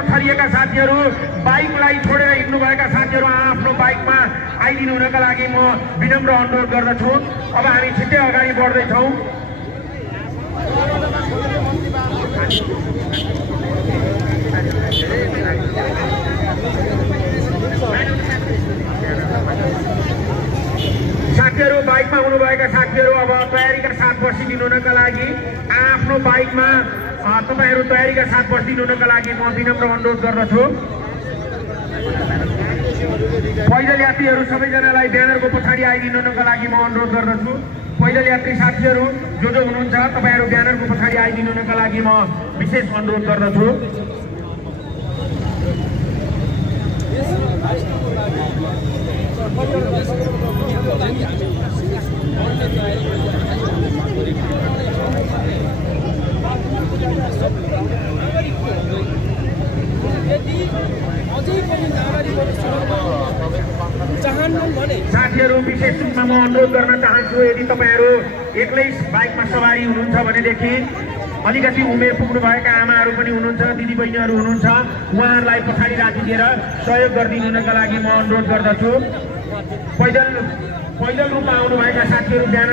गर्न थरिएका साथीहरू, बाइकलाई छोडेर हिँड्नुभएका साथीहरू आफ्नो बाइकमा आइदिनु हुनका लागि म विनम्र अनुरोध गर्दछु। अब हामी छिट्टै अगाडि बढ्दैछौँ। साथीहरू, बाइकमा हुनुभएका साथीहरू अब तयारीका साथ बसिदिनु हुनका लागि आफ्नो बाइकमा तपाईहरू तयारीका साथ बसिदिनु हुनका लागि म विनम्र अनुरोध गर्दछु। पैदल यात्रीहरू सबैजनालाई ब्यानरको पछाडि आइदिनु हुनका लागि म अनुरोध गर्दछु। पैदल यात्री साथीहरू जो हुनुहुन्छ तपाईहरू ब्यानरको पछाडि आइदिनु हुनका लागि म विशेष अनुरोध गर्दछु। साथीहरू, विशेष रूपमा म अनुरोध गर्न चाहन्छु, यदि तपाईहरू एक्लै बाइकमा सवारी हुनुहुन्छ भनेदेखि अलिकति उमेर पुग्नुभएका आमाहरू पनि हुनुहुन्छ, दिदीबहिनीहरू हुनुहुन्छ, उहाँहरूलाई पछाडि राखिदिएर सहयोग गरिदिनु हुनका लागि म अनुरोध गर्दछु। पैदल रूपमा आउनुभएका साथीहरू ब्यानर